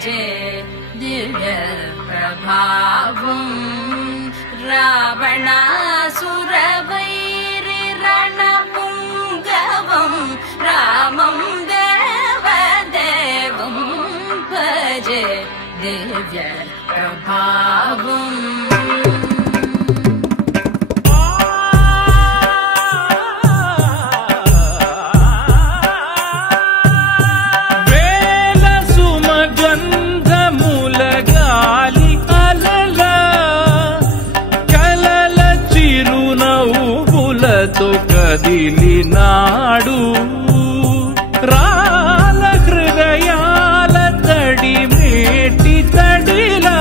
భజే దివ్య ప్రభావం రావణాసురవైరి రణపుంగవం రామం దేవదేవం భజే దివ్య ప్రభావం కదిలినాడు రాల హృదయాల తడి మేటి తడిలా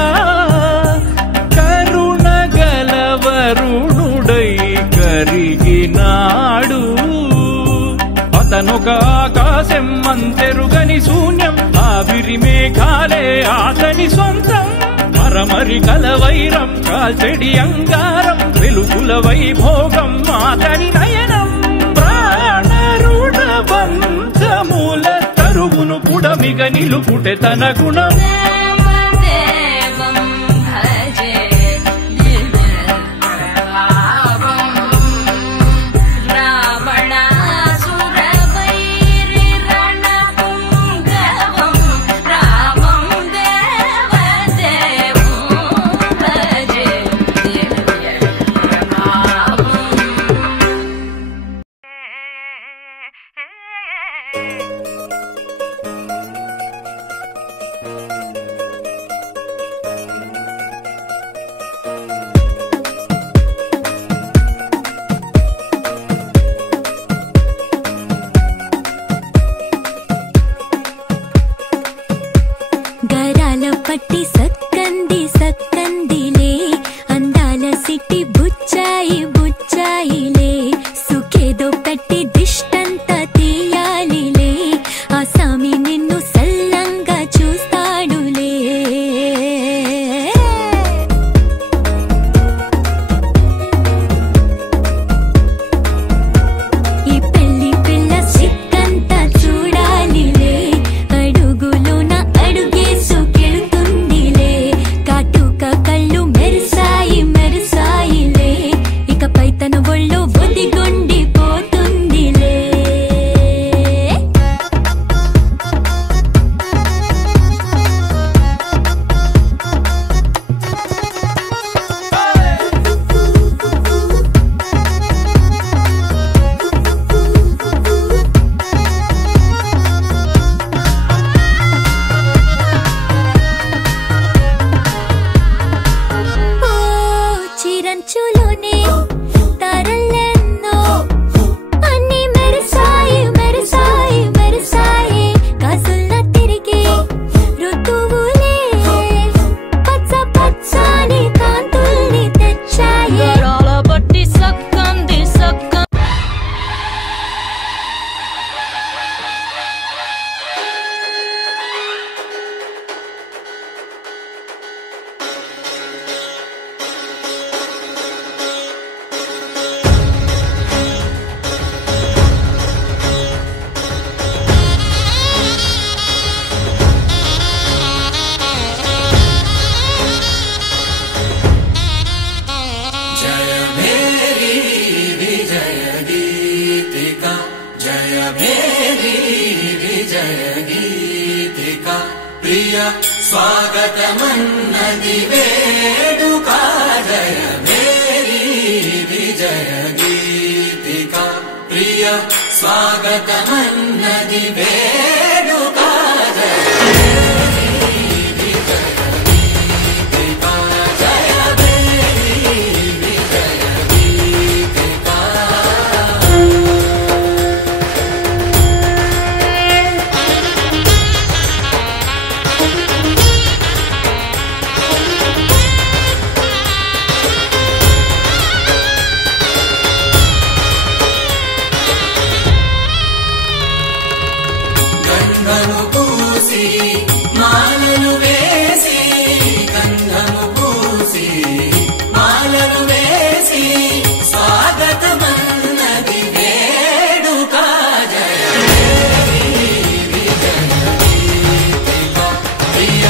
కరుణ గలవరుణుడై కరిగినాడు అతనొక ఆకాశం అంతెరుగని శూన్యం ఆవిరి మేఘాలే అతని సొంతం మరమరి కలవైరం కాల్చెడి అంగారం వెలుగుల వైభోగం అతని నయనం ప్రాణరుణ బంధముల తరుగును పుడమిగ నిలుపుటె తన గుణం పట్టి సక్కంది సక్కందిలే అందాల సిట్టి బుచ్చాయి బుచ్చాయిలే సుఖేదో పెట్టి దిష్టంత తీయాలిలే ఆ సామి నిన్ను సల్లంగా చూస్తాడులే ఈ పెళ్లి పిల్ల సిక్కంతా చూడాలిలే అడుగులోన అడుగేసు కళ్ళు మెరిసాయి మెరిసాయిలే ఇకపై తన ఒళ్ళు ఒదిగొండి పోతుందిలే చిరంచులోనే తరలెన్నో అన్ని మెరిసాయి మెరిసాయి మెరిసాయి కాసుల తిరిగి ఋతువులే పచ్చ పచ్చని కాంతుల్ని తెచ్చాయి బట్టి సక్కంది సక్క ప్రియ స్వాగతమన్నది వేడుక జయ మేరీ విజయ గీతిక ప్రియ స్వాగతమన్నది వేడుక జయ మాలలు వేసి గంధము పూసి మాలలు వేసి స్వాగతమన్నది వేడుక జయ విజయ ప్రియ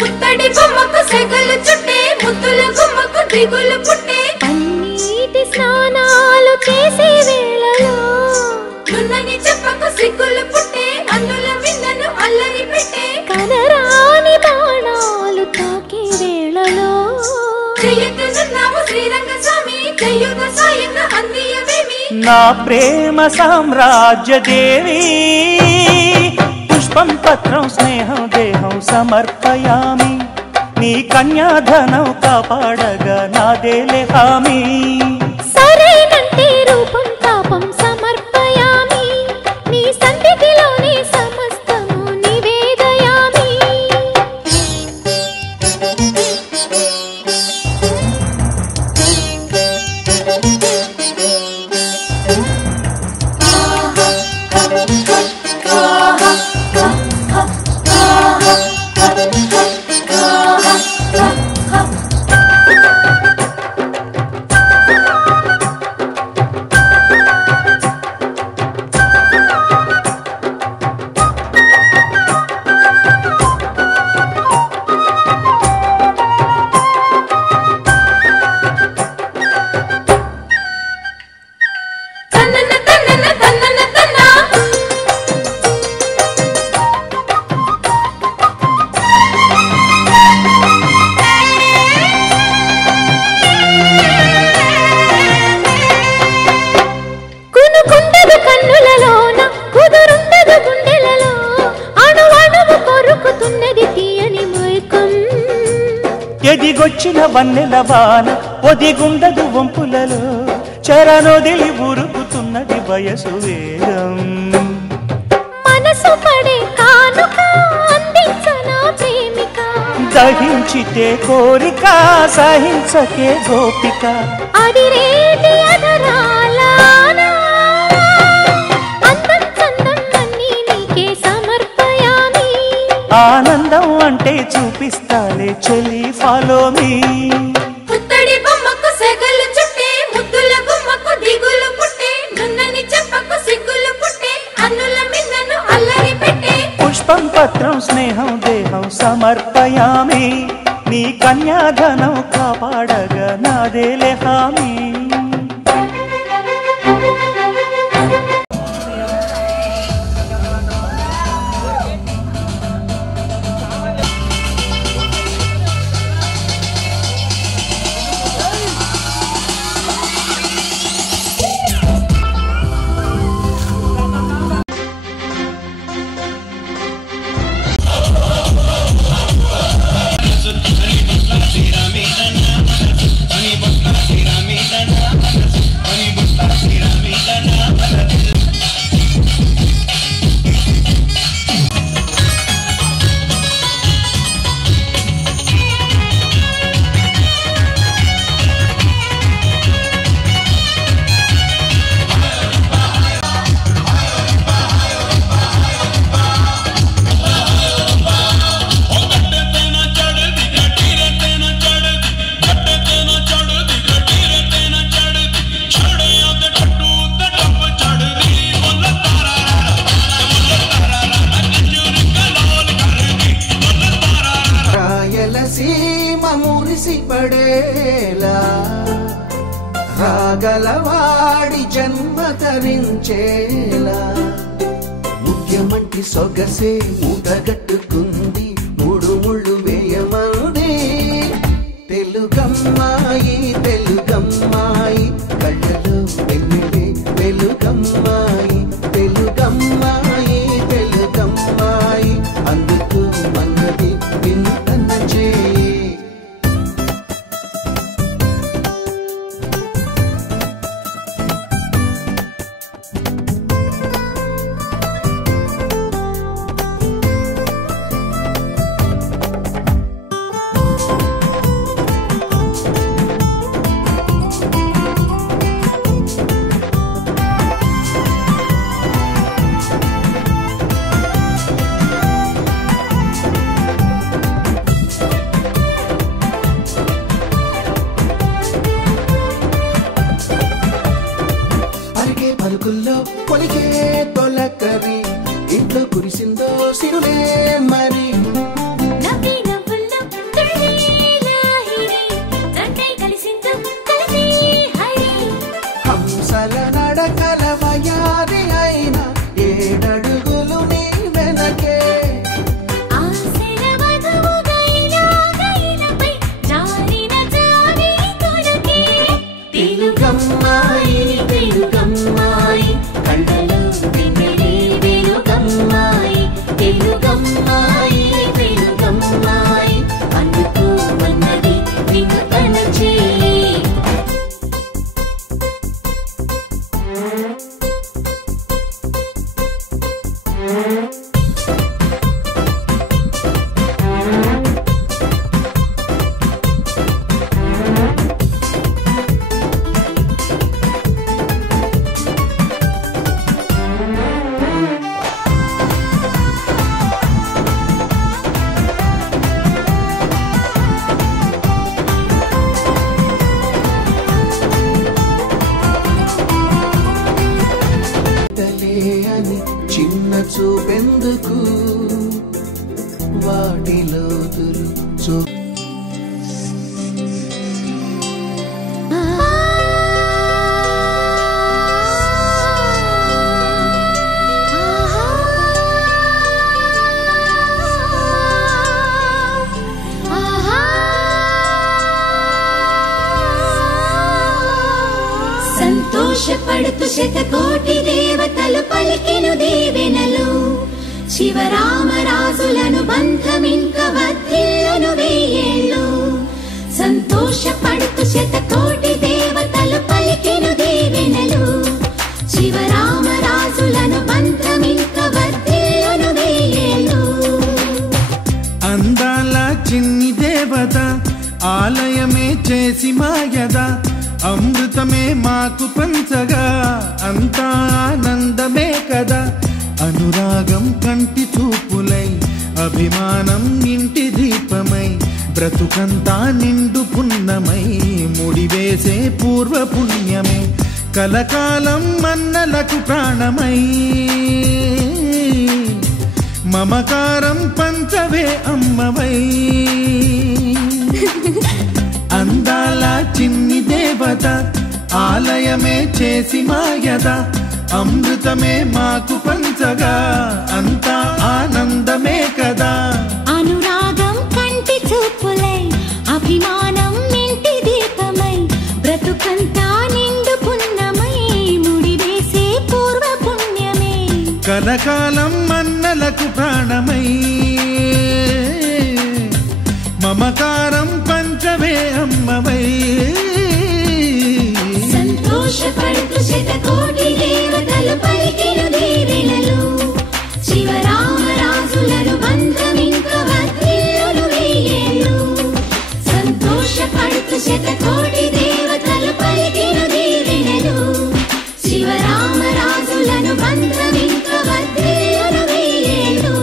పుత్తడి బొమ్మకు సెగలు చుట్టే ముద్దుల గుమ్మకు దిగులు పుట్టే పన్నీటి స్నానాలు చేసే వేళలో నున్నని చెప్పకు సిగ్గులు పుట్టే అన్నుల విన్నను అల్లరి పెట్టే కనరాని బాణాలు తాకే వేళలో చెయ్యొద్దున్నావు శ్రీరంగ స్వామి చెయ్యుత సాయంగా అందియవేమి నా ప్రేమ సామ్రాజ్య దేవి పుష్పం పత్రం స్నేహం దేహం సమర్పయామి నీ కన్యాధనం కాపాడగా నాదేలే హామీ సరేనంటే రూపం తాపం సమర్పయామి నీ సన్నిధిలోనే సమస్తము నివేదయామి ఎదిగొచ్చిన వన్నెల వాన ఒదిగుండదు వంపులలో చరణొదిలి ఉరుకుతున్నది వయసు వేగం మనసు పడే కానుక అందించనా ప్రేమిక దహించితే కోరిక సహించకే గోపిక అదిరేటి అదరాలాన అందం చందం అన్నీ నీకే సమర్పయామి ఆనందం అంటే చూపిస్తాలే చెలి ఫాలో మీ పుత్తడి బొమ్మకు సెగలు చుట్టే ముద్దుల గుమ్మకు దిగులు పుట్టే నున్నని చెప్పకు సిగ్గులు పుట్టే అన్నుల మిన్నను అల్లరి పెట్టే పుష్పం పత్రం స్నేహం దేహం సమర్పయామి నీ కన్యాధనం కాపాడగా నాదేలే హామీ రాగలవాడి జన్మ తరించేలా ముఖ్యమంటి సొగసే మూటగట్టుకుంది మూడు ముళ్ళు వేయమంది తెలుగమ్మాయి తెలుగమ్మాయి కళ్ళలో వెన్నెలే తెలుగమ్మాయి తెలుగమ్మాయి తెలుగమ్మాయి అందుకు మన్నది వింతన్న చేయి పలుకుల్లో పొలికే తొలకరి ఇంట్లో కురిసిందో సిరులే మరి హంసల నడకల వయారి అయిన ఏడడుగులు నీ వెనకే తెలుగమ్మాయి తెలుగమ్మాయి కళ్ళలో వెన్నెలే వెలుగమ్మాయి తెలుగమ్మాయి తెలుగమ్మాయి అందుకు ఉన్నది నిన్ను తలచే అని చిన్న చూపెందుకు వాటిలో చూ సంతోషపడుతూ శతకోటి దేవతలు పలికెను దీవెనలు శివరామరాజులను బంధమింక వర్ధిల్లును వెయ్యేళ్ళు సంతోషపడుతూ శతకోటి దేవతలు పలికెను దీవెనలు శివరామరాజులను బంధమింక వర్ధిల్లును వెయ్యేళ్ళు అందాల చిన్ని దేవత ఆలయమే చేసి మాయద అమృతమే మాకు పంచగా అంతా ఆనందమే కదా అనురాగం కంటి చూపులై అభిమానం ఇంటి దీపమై బ్రతుకంతా నిండు పున్నమై ముడివేసే పూర్వ పుణ్యమే కలకాలం మన్నలకు ప్రాణమై మమకారం పంచవే అమ్మవై అందాల చిన్ని దేవత ఆలయమే చేసి మాయద అమృతమే మాకు పంచగా అంతా ఆనందమే కదా అనురాగం కంటి చూపులై అభిమానం ఇంటి దీపమై బ్రతుకంతా నిండు పున్నమై ముడివేసే పూర్వ పుణ్యమే కలకాలం మన్నలకు ప్రాణమై మమకారం పంచవే అమ్మవై సంతోషపడుతూ శతకోటి దేవతలు పలికెను దీవెనలు శివరామరాజులను బంధమింక వర్ధిల్లును వెయ్యేళ్ళు సంతోషపడుతూ శతకోటి దేవతలు పలికెను దీవెనలు శివరామరాజులను బంధమింక వర్ధిల్లును వెయ్యేళ్ళు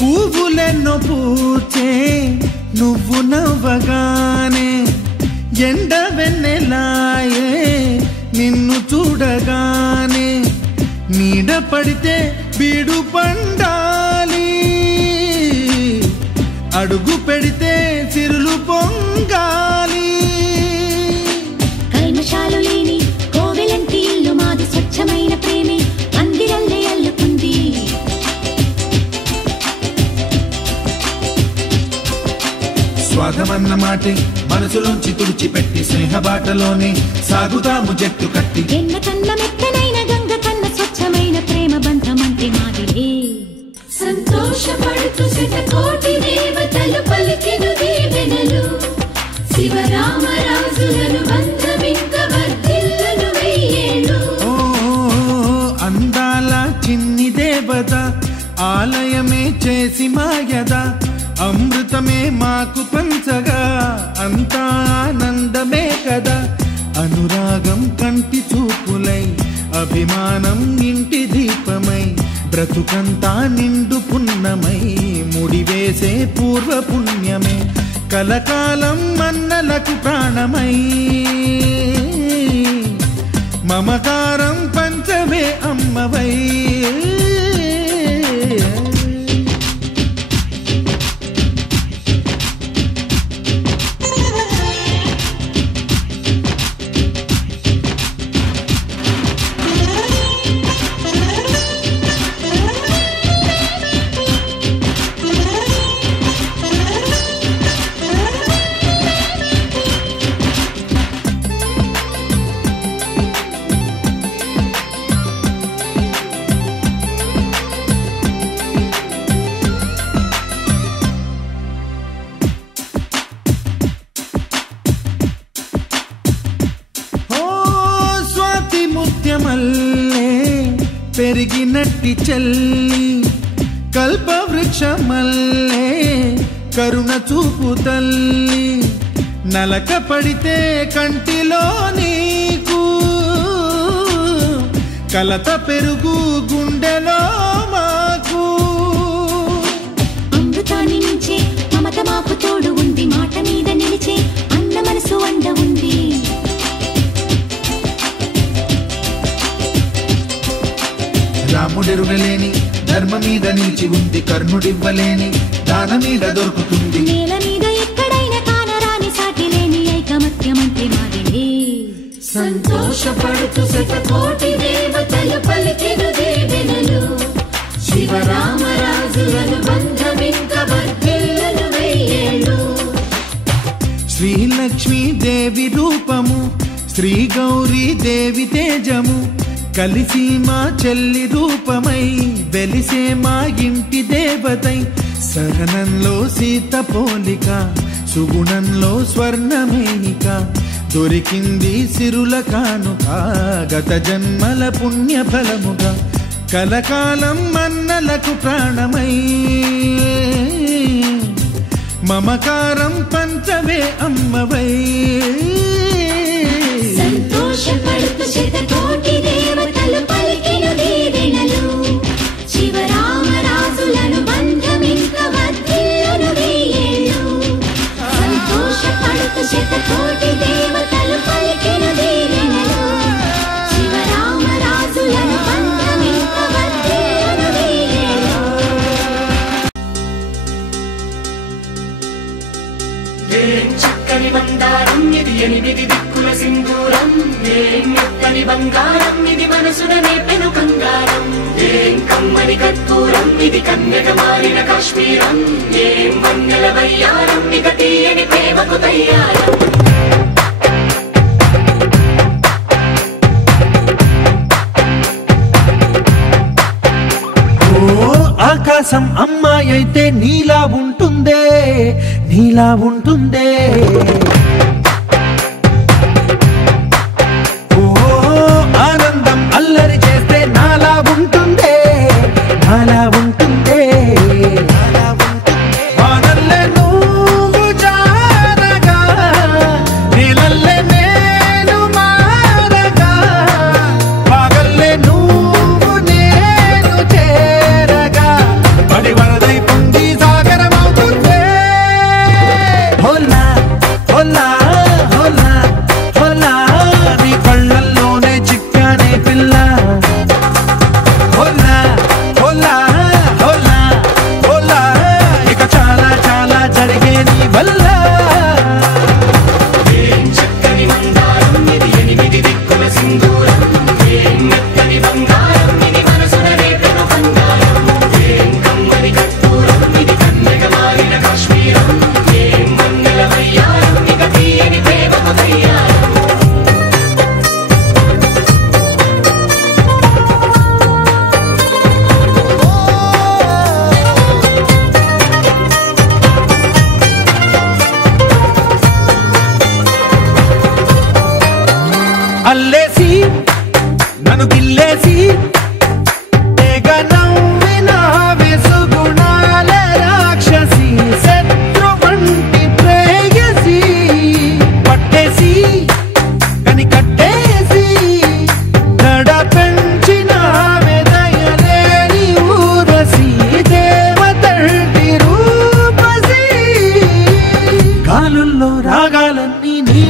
పువ్వులెన్నో పూచే నువ్వు నవ్వగానే ఎండ వెన్నెలాయే నిన్ను చూడగానే నీడ పడితే బీడు పండాలి అడుగు పెడితే సిరులు పొంగాలి కల్మషాలు లేని కోవెలంటి ఇల్లు మాది స్వచ్ఛమైన ప్రేమే అందిరల్లే అల్లుకుంది స్వాగమన్న మాటే మనసులోంచి తుడిచిపెట్టి స్నేహబాటలోనే సాగుతాము జట్టు కట్టి ఎన్న కన్న మెత్తనైన గంగ కన్న స్వచ్ఛమైన ప్రేమ బంధమంటే మాదిలే సంతోషపడుతూ శతకోటి దేవతలు పలికెను దీవెనలు శివరామరాజులను బంధమింక వర్ధిల్లును వెయ్యేళ్ళు అందాల చిన్ని దేవత ఆలయమే చేసి మాయద అమృతమే మాకు పంచగా అంతా ఆనందమే కదా. అనురాగం కంటి చూపులై అభిమానం ఇంటి దీపమై బ్రతుకంతా నిండు పున్నమై ముడివేసే పూర్వ పుణ్యమే కలకాలం మన్నలకు ప్రాణమై మమకారం పంచమే అమ్మవై. పెరిగినట్టి చెల్లి కల్పవృక్షమల్లే కరుణ చూపు తల్లి నలక పడితే కంటిలో నీకు కలత పెరుగు గుండెలో మాకు. అమృతాన్ని నుంచే మమత మాకు తోడు ఉంది మాట మీద నిలిచే అన్న మనసు అండ ఉంది. రాముడెరుగలేని ధర్మ మీద నిలిచి ఉంది కర్ణుడివ్వలేని దాన మీద దొరుకుతుంది. నేల మీద ఎక్కడైనా కానరాని సాటి లేని ఐకమత్యమంటే మాదిలే. సంతోషపడుతూ శతకోటి దేవతలు పలికెను దీవెనలు శివరామరాజులను బంధమింక వర్ధిల్లును వెయ్యేళ్ళు. శ్రీలక్ష్మీ దేవి రూపము శ్రీ గౌరీ దేవి తేజము కలిసి మా చెల్లి రూపమై వెలిసే మా ఇంటి దేవతై సహనంలో సీత పోలిక సుగుణంలో స్వర్ణమేనిక దొరికింది సిరుల కానుక గత జన్మల పుణ్య ఫలముగా కలకాలం మన్నలకు ప్రాణమై మమకారం పంచవే అమ్మవై. సంతోషపడుతూ శతకోటి దేవతలు పలికెను దీవెనలు శివరామరాజులను బంధమింక వర్ధిల్లును వెయ్యేళ్ళు. సంతోషపడుతూ శతకోటి దేవతలు పలికెను దీవెనలు శివరామరాజులను బంధమింక వర్ధిల్లును వెయ్యేళ్ళు. చక్కని మందారం ఇది 8 దిక్కుల సింధూరం ఏం మెత్తని బంగారం ఇది మనసున నేపెను కంగారం ఏం కమ్మని కర్పూరం ఇది కన్యక మారిన కాశ్మీరం ఏం వన్నెల వయ్యారం ఇక తీయని ప్రేమకు తయ్యారం. ఆకాశం అమ్మాయి అయితే నీలా ఉంటుందే నీలా ఉంటుందే. ఓ ఆనందం అల్లరి చేస్తే నాలా ఉంటుందే నాలా ఉంటుందే. వానల్లే నువ్వు జారగా నీలల్లే నేను మారగా వాగల్లే నువ్వు నేను చేరగా పడి వరదై పొంగి సాగరమవుతుందే. హోలా హోలా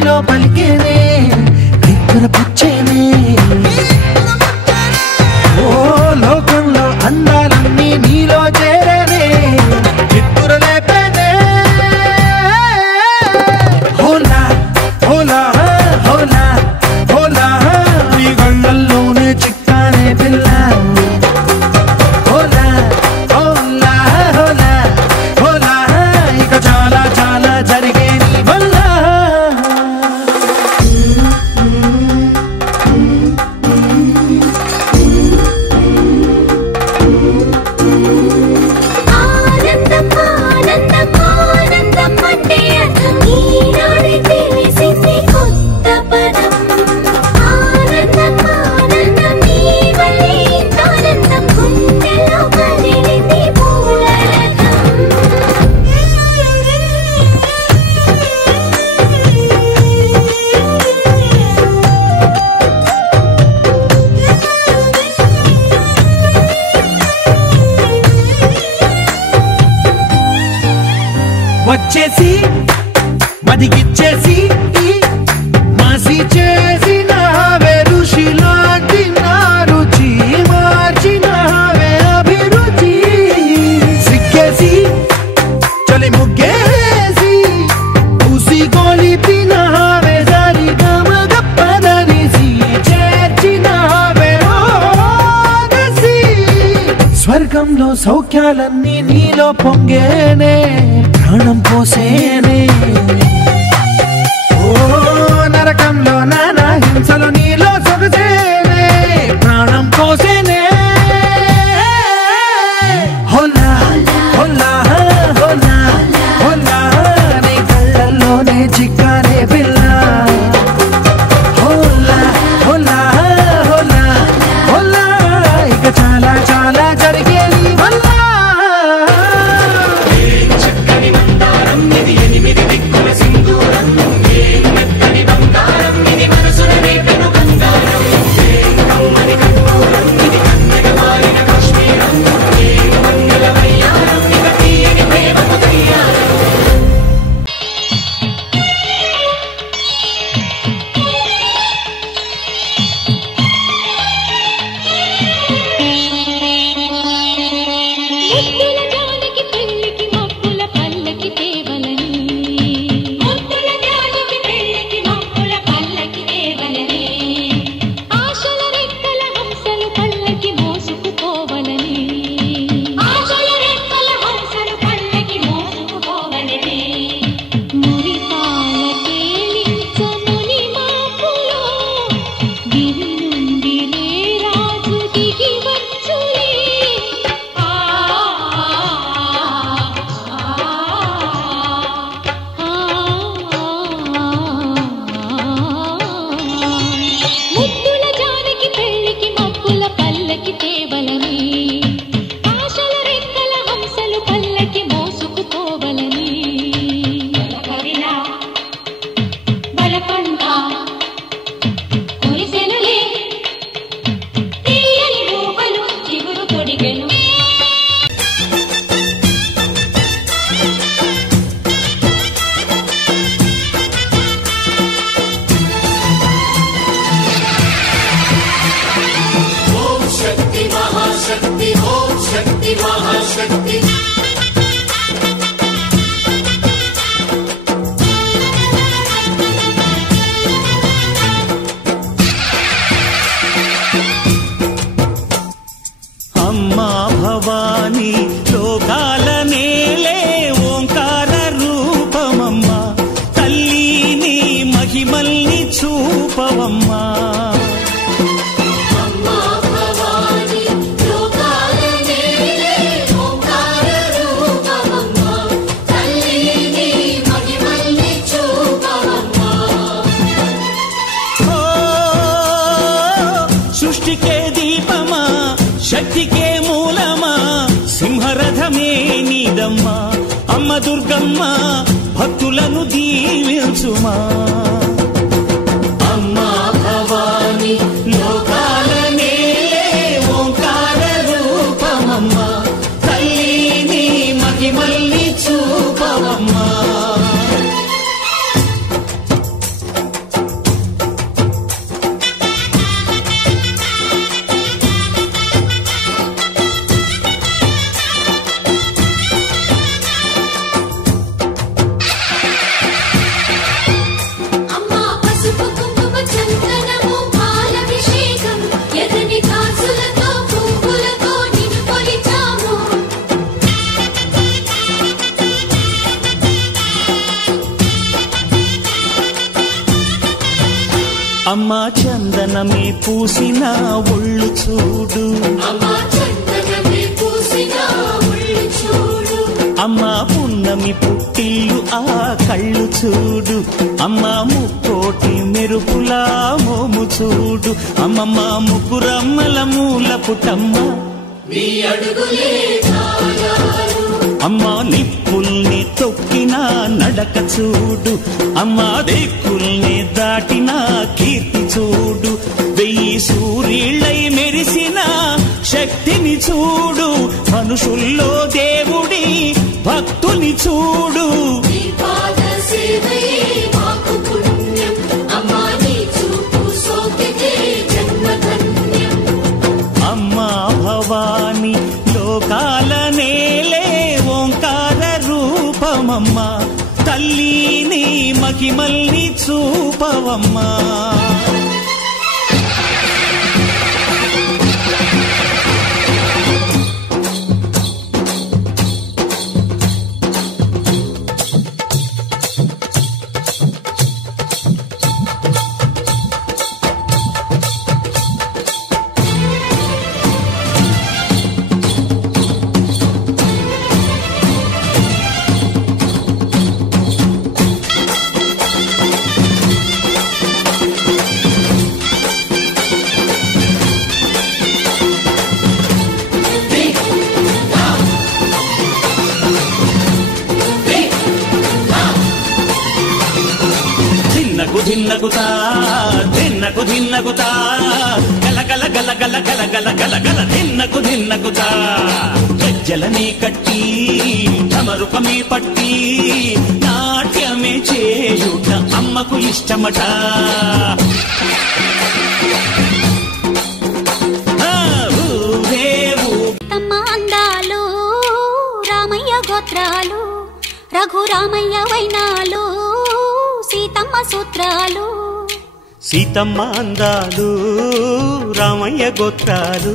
నీలో పలికేనే దిక్కుల పుచ్చేనే ఓ లోకంలో అందాలన్నీ నీలో చేరేనే చిత్తుర లేపేనే హోలా హోలా హోలా హోలా నీ గంగల్లోనే చిక్కానే పిల్ల హోలా హోలా హోలా హోలా ఇక చాలా చాలా జరిగే నీ వల్ల ఆనందం ఆనందం ఆనందం అంటే ఈనాడే తెలిసింది కొత్త పదం ఆనందం ఆనందం నీ వల్లే ఆనందం గుండెలో కదిలింది పూలరథం వచ్చేసి మదిగిచ్చేసి మాసి చేసిన ఋషిలాంటి నా రుచి మార్చిన అభిరుచి సిక్కేసి చలి ముగ్గేసి ఉసి గొలిపిన సరి గమ గప్పదనిసి చేర్చిన స్వర్గంలో సౌఖ్యాలన్నీ నీలో పొంగేనే ప్రాణం పోసేనే ఓ నరకంలో నానా హింసలు నీలో సొగసేనే ప్రాణం పోసేనే హోలా హోలా హోలా హోలా నీ కళ్ళల్లోనే చిక్కానే పిల్ల హోలా హోలా హోలా హోలా ఇక చాలా చాలా జరిగే నీ వల్ల చక్కని మందారం ఇది ఎనిమిది దిక్కుల సింధూరం ఏం మెత్తని బంగారం ఇది మనసున రేపెను బంగారం ఏం కమ్మని కర్పూరం ఇది కన్నెగ మారిన కాశ్మీరం ఏం మంగళ వయ్యారం ఇక తీయని ప్రేమకు తయ్యారం ముద్దుల జానకి పెళ్ళికి మబ్బుల పల్లకి తేవలని ముద్దుల జానకి పెళ్ళికి మబ్బుల పల్లకి తేవలని ఆశల రెక్కల హంసలు పల్లకి మోసుకుపోవలని ఆశల రెక్కల హంసలు పల్లకి మోసుకుపోవలని మురిపాల తేలించ ముని మాపులో దివి నుండి రే రాజు దిగి వచ్చులే ముద్దుల జానకి పెళ్ళికి మబ్బుల పల్లకి తేవలని ఆశల రెక్కల హంసలు పల్లకి మోసుకుపోవలని కవినా బలపంట కురిసెనులే తీయని రూపలు చిగురు తొడిగెను ఓం శక్తి మహాశక్తి ఓం శక్తి మహాశక్తి అమ్మా భవానీ లోకాల నేలే ఓంకార రూపమమ్మా తల్లి నీ మహిమల్ని చూపవమ్మా అమ్మా భవాని లోకాల నేలే ఓంకార రూపమమ్మా తల్లి నీ మహిమల్ని చూపవమ్మా ఓ సృష్టికే దీపమా శక్తికే మూలమా సింహరథమే నీదమ్మా అమ్మ దుర్గమ్మ భక్తులను దీవించుమా అమ్మా భవానీ లోకాల నేలే ఓంకార రూపమమ్మా తల్లి నీ మహిమల్ని చూపవమ్మా అమ్మా చందనమే పూసిన ఒళ్ళు చూడు, అమ్మా చందనమే పూసిన ఒళ్ళు చూడు, అమ్మా పున్నమి పుట్టిల్లు ఆ కళ్ళు చూడు, అమ్మా ముక్కోటి మెరుపులా మోము చూడు, అమ్మమ్మ ముగ్గురమ్మల మూల పుటమ్మ నీ అడుగులే చాలాలు, అమ్మా నిప్పుల్ని తొక్కిన నడక చూడు, అమ్మా దిక్కుల్ని దాటిన కీర్తి చూడు, 1000 సూర్యుళ్ళై మెరిసిన శక్తిని చూడు, మనుషుల్లో దేవుడి భక్తుని చూడు. నీ పాద సేవయే మాకు పుణ్యం, అమ్మా నీ చూపు సోకితే జన్మధన్యం. అమ్మా భవాని లోకాల నేలే ఓంకార రూపమమ్మా, తల్లిని మహిమల్ని చూపవమ్మా. ధిన్నగుతా ధిన్నకు ధిన్నగుతా గల గల గల గల గల గల గల గల ధిన్నగుతా, గజ్జలనే కట్టి ఢమరుకమే పట్టి నాట్యమే చేయుట అమ్మకు ఇష్టమట. తమ్మ అందాలు రామయ్య గోత్రాలు, రఘురామయ్య వైనాలు, సీతమ్మ సూత్రాలు. సీతమ్మ అందాలు రామయ్య గోత్రాలు,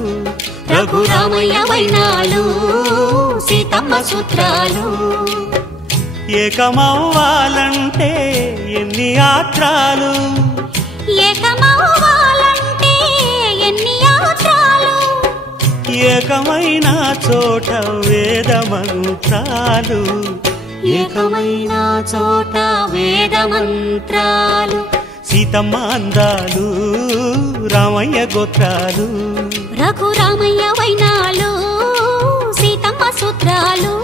రఘురామయ్య వైనాలు, సీతమ్మ సూత్రాలు. ఏకమవ్వాలంటే ఎన్ని యాత్రాలు, ఏకమవ్వాలంటే ఎన్ని యాత్రాలు, ఏకమైన చోట వేద మంత్రాలు, ఏకమైన చోట వేద మంత్రాలు. సీతమ్మ అందాలు రామయ్య గోత్రాలు, రఘురామయ్య వైనాలు, సీతమ్మ సూత్రాలు.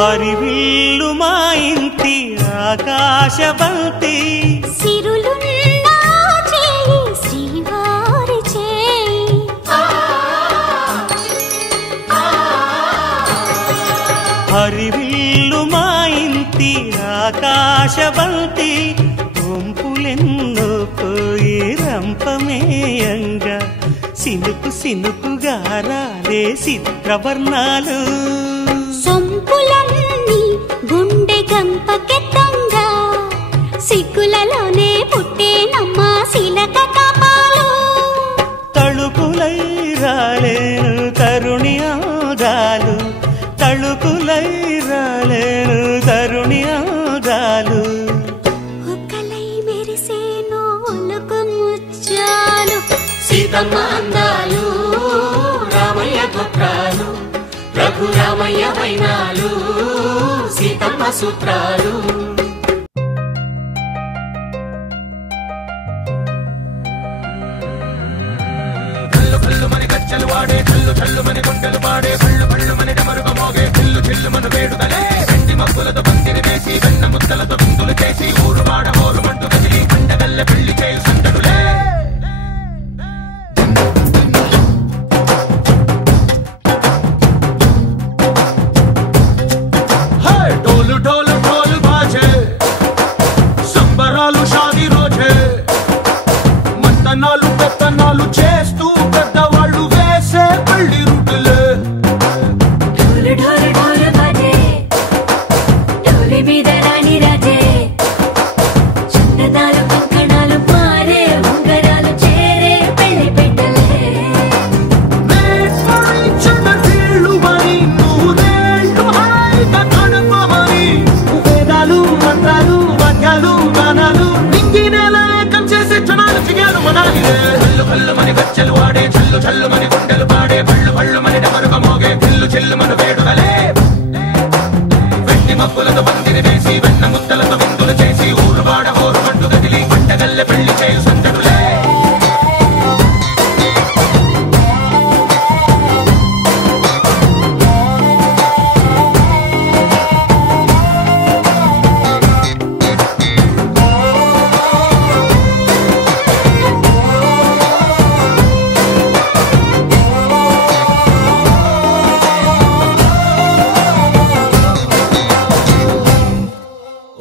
హరివిల్లు మా ఇంటి ఆకాశబంతి, సిరులున్న చేయి శ్రీవారి చేయి, హరివిల్లు మా ఇంటి ఆకాశబంతి, వంపులెన్నో పోయి రంపమేయంగా సినుకు సినుకుగా రాలే చిత్రవర్ణాలు, సొంపులన్నీ గుండె గంపకెత్తంగా సిగ్గులలోనే పుట్టేనమ్మా శిలక కాపాలు. తళుకులై రాలేను తరుణి ఆదాలు, తళుకులై రాలేను తరుణి ఆదాలు. ఒక్కలై మెరిసేను ఒలుకు ముచ్చాలు, సీతమ్మ అందాలు రామయ్య గోత్రాలు, రఘురామయ్య వైనాలు, సీతమ్మ సూత్రాలు. కళ్ళు కళ్ళు మని గచ్చలు వాడే, కళ్ళు చల్లు మని గుండెలు పాడే, కళ్ళు కళ్ళు మని డమరుగ మోగే, చిల్లు చిల్లు మన వేడుదలే, వెండి మబ్బులతో పందిరి వేసి వెన్న ముద్దలతో విందులు చేసి ఊరు వాడ మోరు మంటు కదిలి పండగల్లె పెళ్లి చేయు సందడులే. ढोल ढोल ढोल बाजे, संबरालू शादी रोजे, मंतनाल పందిరి వేసి వెన్న ముద్దలతో విందులు చేసి ఊరువాడ హోరు మంటు గదిలి పంటగల్లె పెళ్లి చేయు సందడులే.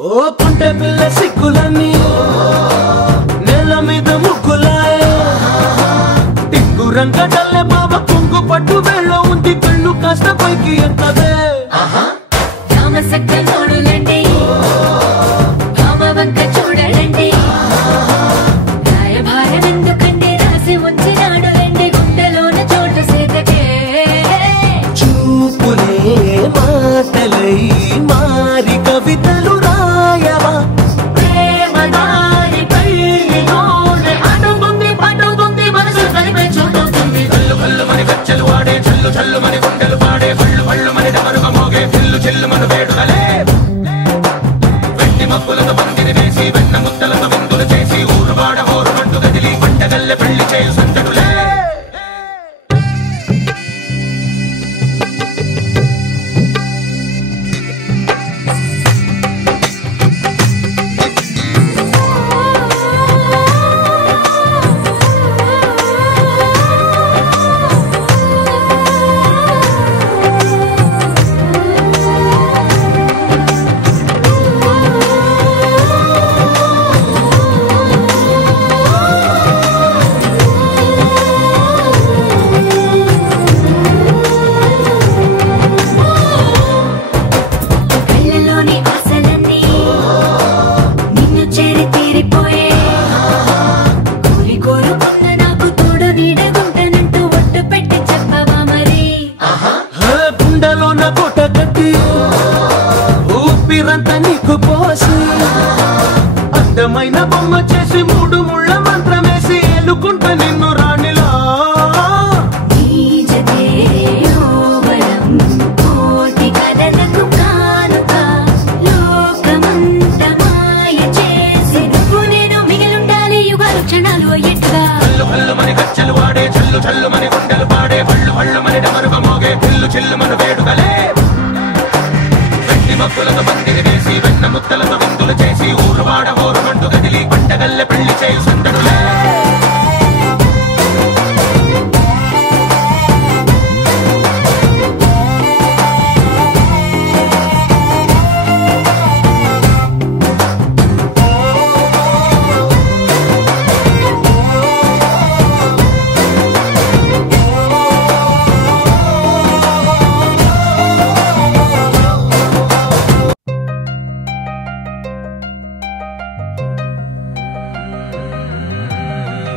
ఓ పుంటె పిల్ల సిక్కులన్నీ నెల మీద ముగ్గులాయ టింగు రంగడల్లె బాబ కొంగు పట్టు వెళ్ళ ఉంది కళ్ళు కాస్త పైకి ఎక్కదే రామసక్కనోడులండి రామవంక చూడలండి రాయభారం ఎందుకండి రాసి వచ్చినాడు రండి గుండెలోన చోటు సేదకే చూపులే మాటలై మారి కవితలు రాయవా ప్రేమదారి పెళ్లిలోనే అడుగుంది పడుగుంది మనసు కలిపే చూస్తుంది కల్లు కల్లు మని గచ్చలు వాడే చల్లు చల్లు మని గుండెలు పాడే పళ్ళు పళ్ళు మని డమరుగా మోగే చిల్లు చిల్లు మన వేడుదలే. వెండి మబ్బులతో పందిరి వేసి వెన్న ముద్దలతో విందులు చేసి ఊరువాడ హోరు మంటు గదిలి పంటగల్లె పెళ్లి చేయు సందడులే. కళ్ళలోని ఆశలన్నీ నిన్ను చేరి తీరిపోయే కోరి కోరుకున్న నాకు తోడు నీడగుంటానంటూ ఒట్టు పెట్టి చెప్పవా మరి గుండెలోన కోట కట్టి ఊపిరంతా నీకు పోసి అందమైన బొమ్మ చేసి మూడు ముళ్ళ మంత్రమేసి ఎలుకుంటా నిన్ను రాణిలా నీజదే ఓవరం కోటి కథలకు కానుక లోకమంత మాయ చేసి నువ్వు నేను మిగిలుండాలి యుగాలు క్షణాలు అయ్యేట్టుగా కల్లు కల్లు మని గచ్చలు వాడే చల్లు చల్లు మని గుండెలు పాడే పళ్ళు పళ్ళు మని డమరుగా మోగే చిల్లు చిల్లు మన వేడుదలే. వెండి మబ్బులతో పందిరి వేసి వెన్న ముద్దలతో విందులు చేసి ఊరువాడ హోరు మంటు గదిలి పంటగల్లె పెళ్లి చేయు సందడులే.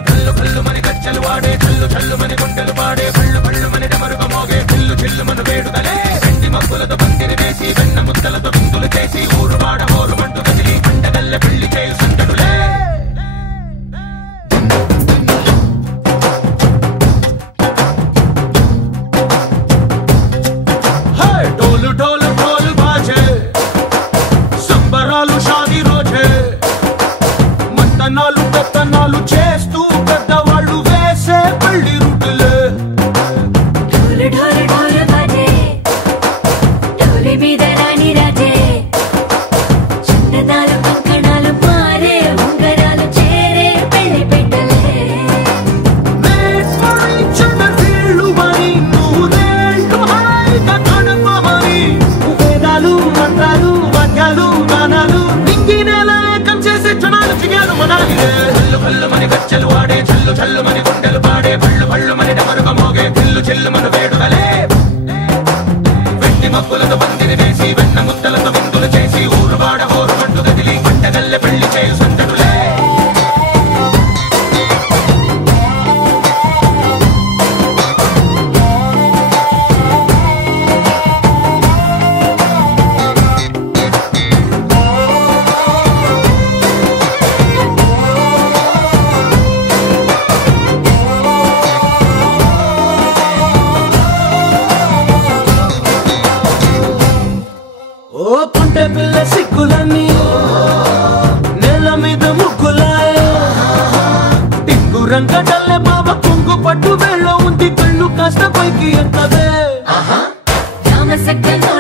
కల్లు కల్లు మని గచ్చలు వాడే చల్లు చల్లు మని గుండెలు పాడే పళ్ళు పళ్ళు మని డమరుగా మోగే చిల్లు చిల్లు మన వేడుదలే. వెండి మబ్బులతో పందిరి వేసి వెన్న ముద్దలతో విందులు చేసి ఊరువాడ హోరు మంటు గదిలి పంటగల్లె పెళ్లి చేయు సందడులే. ఢోలు ఢోలు ఢోలు బాజే సంబరాలు షాదీ రోజే మంతనాలు పెత్తనాలు చేస్తూ పెద్దవాళ్ళు వేసే పెళ్లి రుటులే. ఢోలు ఢోలు ఢోలు బాజే ఢోలి మీద రాణి రాజే చిన్నదాలు కంకణాలు మారే ఉంగరాలు చేరే పెళ్లి పెట్టలే చిన్న వీళ్ళు మరి నూరేళ్ళు హాయిగా గడపమని వేదాలు మంత్రాలు వాక్యాలు గానాలు నింగి నేల ఏకం చేసే క్షణాలు చిగాలు మనాలిదే. కల్లు కల్లు మని గచ్చలు వాడే చల్లు చల్లు మని గుండెలు పాడే పళ్ళు పళ్ళు మని డమరుగా మోగే చిల్లు చిల్లు మన వేడుదలే. వెండి మబ్బులతో పందిరి వేసి వెన్న ముద్దలతో విందులు చేసి ఊరువాడ హోరు మంటు గదిలి పంటగల్లె పెళ్లి చేయు సందడులే. సిక్కులన్నీ నేల మీద ముగ్గులాయ టింగు రంగడల్లే బావ కొంగు పట్టు వేళ్ళ ఉంది కళ్ళు కాస్త పైకి ఎక్కవే రామ సక్కల్లో